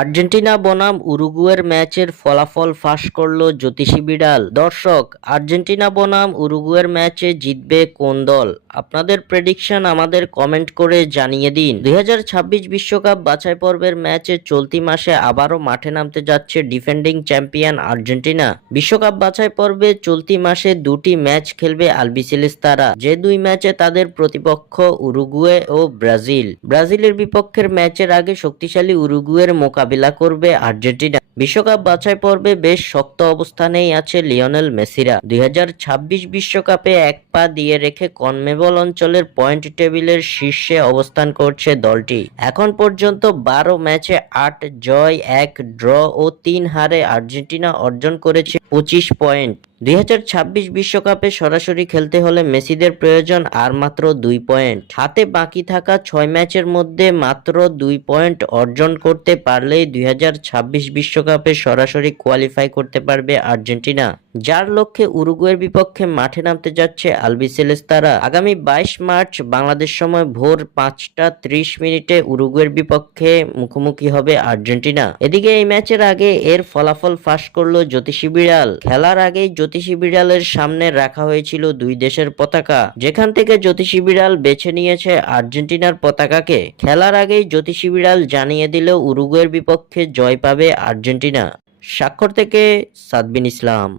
Argentina বনাম উরুগুয়ের ম্যাচের ফলাফল ফাঁস করল জ্যোতিষী বিড়াল। দর্শক, আর্জেন্টিনা বনাম উরুগুয়ের ম্যাচে জিতবে কোন দল? আপনাদের প্রেডিকশন আমাদের কমেন্ট করে জানিয়ে দিন। দুই বিশ্বকাপ বাছাই পর্বের ম্যাচে চলতি মাসে আবারও মাঠে নামতে যাচ্ছে ডিফেন্ডিং চ্যাম্পিয়ন আর্জেন্টিনা। বিশ্বকাপ বাছাই পর্বে চলতি মাসে দুটি ম্যাচ খেলবে আলবিসেলেস তারা যে দুই ম্যাচে তাদের প্রতিপক্ষ উরুগুয়ে ও ব্রাজিল। ব্রাজিলের বিপক্ষের ম্যাচের আগে শক্তিশালী উরুগুয়ের মোকাবিলা করবে আর্জেন্টিনা। বিশ্বকাপ বাছাই পর্বে বেশ শক্ত অবস্থানেই আছে লিওনেল মেসিরা। দুই বিশ্বকাপে এক পা দিয়ে রেখে কনমেবল অঞ্চলের পয়েন্ট টেবিলের শীর্ষে অবস্থান করছে দলটি। এখন পর্যন্ত বারো ম্যাচে আট জয়, এক ড্র ও তিন হারে আর্জেন্টিনা অর্জন করেছে পঁচিশ পয়েন্ট। দুই বিশ্বকাপে সরাসরি খেলতে হলে মেসিদের প্রয়োজন আর মাত্র দুই পয়েন্ট। হাতে বাকি থাকা ছয় ম্যাচের মধ্যে মাত্র দুই পয়েন্ট অর্জন করতে পারলেই দুই বিশ্বকাপে সরাসরি কোয়ালিফাই করতে পারবে আর্জেন্টিনা। যার লক্ষ্যে উরুগুয়ের বিপক্ষে মাঠে নামতে যাচ্ছে আলবিসেলেস তারা। আগামী বাইশ মার্চ বাংলাদেশ সময় ভোর পাঁচটা ত্রিশ মিনিটে উরুগুয়ের বিপক্ষে মুখোমুখি হবে আর্জেন্টিনা। এদিকে এই ম্যাচের আগে এর ফলাফল ফাঁস করল জ্যোতিষী বিড়াল। খেলার আগেই জ্যোতিষী বিড়ালের সামনে রাখা হয়েছিল দুই দেশের পতাকা। যেখান থেকে জ্যোতিষী বিড়াল বেছে নিয়েছে আর্জেন্টিনার পতাকাকে। খেলার আগেই জ্যোতিষী বিড়াল জানিয়ে দিল উরুগুয়ের বিপক্ষে জয় পাবে আর্জেন্টিনা। স্বাক্ষর থেকে সাদবিন ইসলাম।